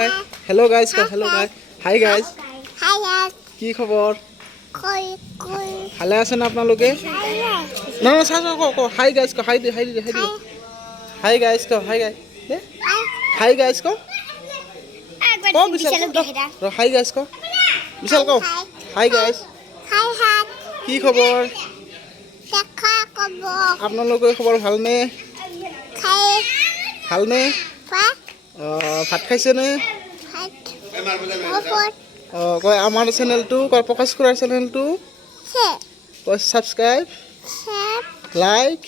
Hello guys, hello guys. Hi guys. Hi guys. কি খবৰ? Koi. ভালে আছে না আপোনালোকে? না না চাও কো হাই গাইস কো হাই দি হাই গাইস কো হাই গাইস হাই গাইস কো কো বিশাল কো হাই গাইস কো বিশাল কো হাই গাইস Hi. কি খবৰ? দেখা কব। আপোনালোকৰ খবৰ ভালনে? খাই ভালনে? পা ভাত খাইছে নে? ভাত ওপৰ কয় আমাৰ চেনেলটো কয় প্ৰকাশ কৰাৰ চেনেলটো সে কয় সাবস্ক্ৰাইব সব লাইক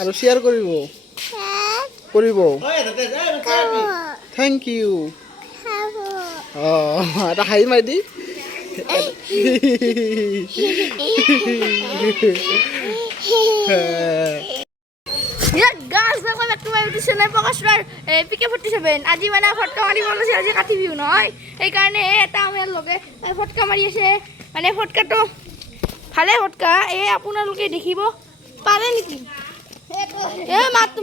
আৰু শ্বেয়াৰ কৰিব থ্যাংক ইউ এটা হাই মাইদি গাছ দেখুন একটু উঠিছে নাই প্রকাশ পিকে 47 আজি মানে ফটকা মারিব লৈছে আজি কাটি বিহু নহয় সেইকাৰণে এটা আমাৰ লগে ফটকা মাৰি আছে মানে ফটকাটো ভালে ফটকা এই আপোনালোকে দেখিব পাৰে নেকি এ মাথুন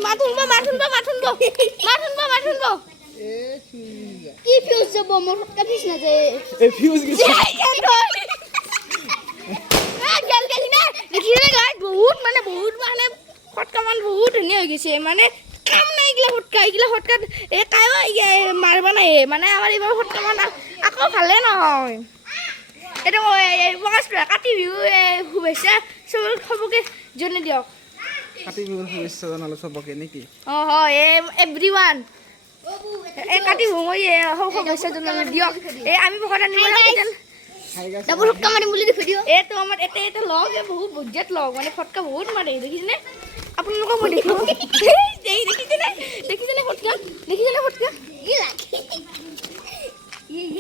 কি ফিউজ যাব মোৰ ফটকা ফিউজ না যায় এ ফিউজ গিছে গেল না দেখিলে গাইস বহুত মানে ফটকা মান বহুত ধুনীয়া হৈ গৈছে মানে কাম নাই এইগিলা ফটকা এই কাই মাৰবা নাই মানে আমাৰ এইবাৰ ফটকা মান আকৌ ভালে নহয় এটা প্ৰকাশ কাতি বিহু শুভেচ্ছা সবকে জনাই দিয়ক কাতি বিহুৰ শুভেচ্ছা জনালো সবকে নেকি হয় এভৰিৱান এই কাতি বিহু মই শুভেচ্ছা জনালো দিয়ক এই আমি পকৰা নিব লাগিল ডাবল ফটকা মাৰিম বুলি দেখি দিও এইটো আমাৰ এটা লগ বহুত বজ্জাত লগ মানে ফটকা বহুত মাৰে দেখিছেনে আপোনালোকক মই দেখিব দেখিছেনে ফটকা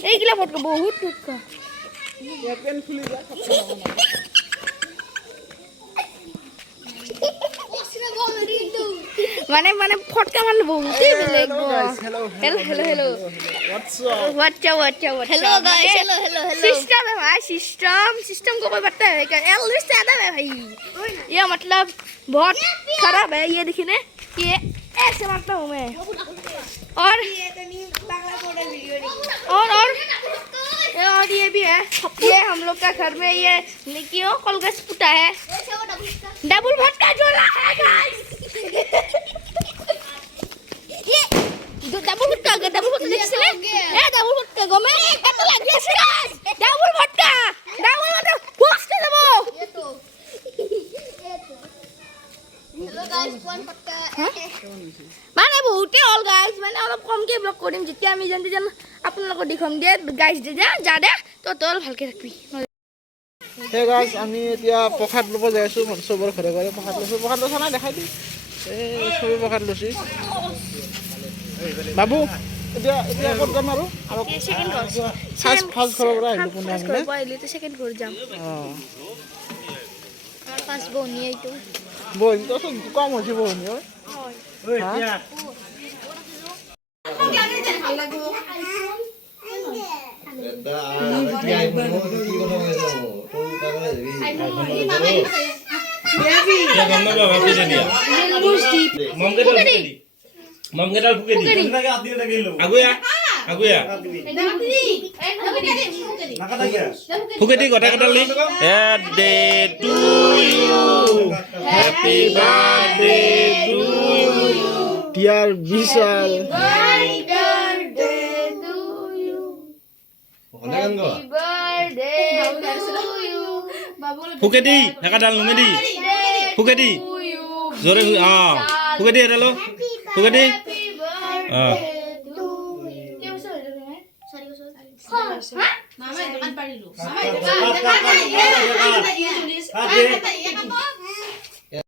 এইগিলা ফটকা বহুত ফটকা মানে ফটকা মানে বহুতেই বেলেগ hello hello guys hello system है भाई सिस्टम को कोई बताता है क्या एलविस से आता है भाई ये मतलब बहुत खराब है ये देखिए ये ऐसे मारता हूँ मैं और ये भी है ये हम लोग का घर में ये क्यों कलगस पुटा है डबल फटका जोड़ा है गाइस ডাবল ফটকা দেখছিলে এ ডাবল ফটকা গমে এত লাগি আছে গাইস ডাবল ফটকা পোস্ট দেব এতো হ্যালো গাইস কোন ফটকা মানে বহুতে অল গাইস মানে অলপ কমকে ব্লক কৰিম যেতিয়া আমি জানি আপোনালোকক দেখাম দে গাইস যা দে তো তল ভালকে ৰাখবি হে গাইস আমি এতিয়া প্ৰসাদ লব যাই আছো সবৰ ঘৰে প্ৰসাদ লৈছা না দেখাই দি এই সবে প্ৰসাদ লৈছি বাবু এতিয়া ক'ত যাম আৰু সেকেন্ড কোৰ্স ফাৰ্স্ট ঘৰৰ পৰা আহিলো কোনে আহিলে পয়লি তো সেকেন্ড কোর্স যাম আমার ফার্স্ট বনি আইতো বনি তো কম হৈছে বনি ঐ হ্যাঁ মমগেটাল ফুকেদি কথা কাটালি day to you happy birthday to you dear Bishal ফুকেদি হেকাডাল নুমেদি ফুকেদি জোরে ফুকেদি এডালো ফুকেদি মামা দোকান পারিলো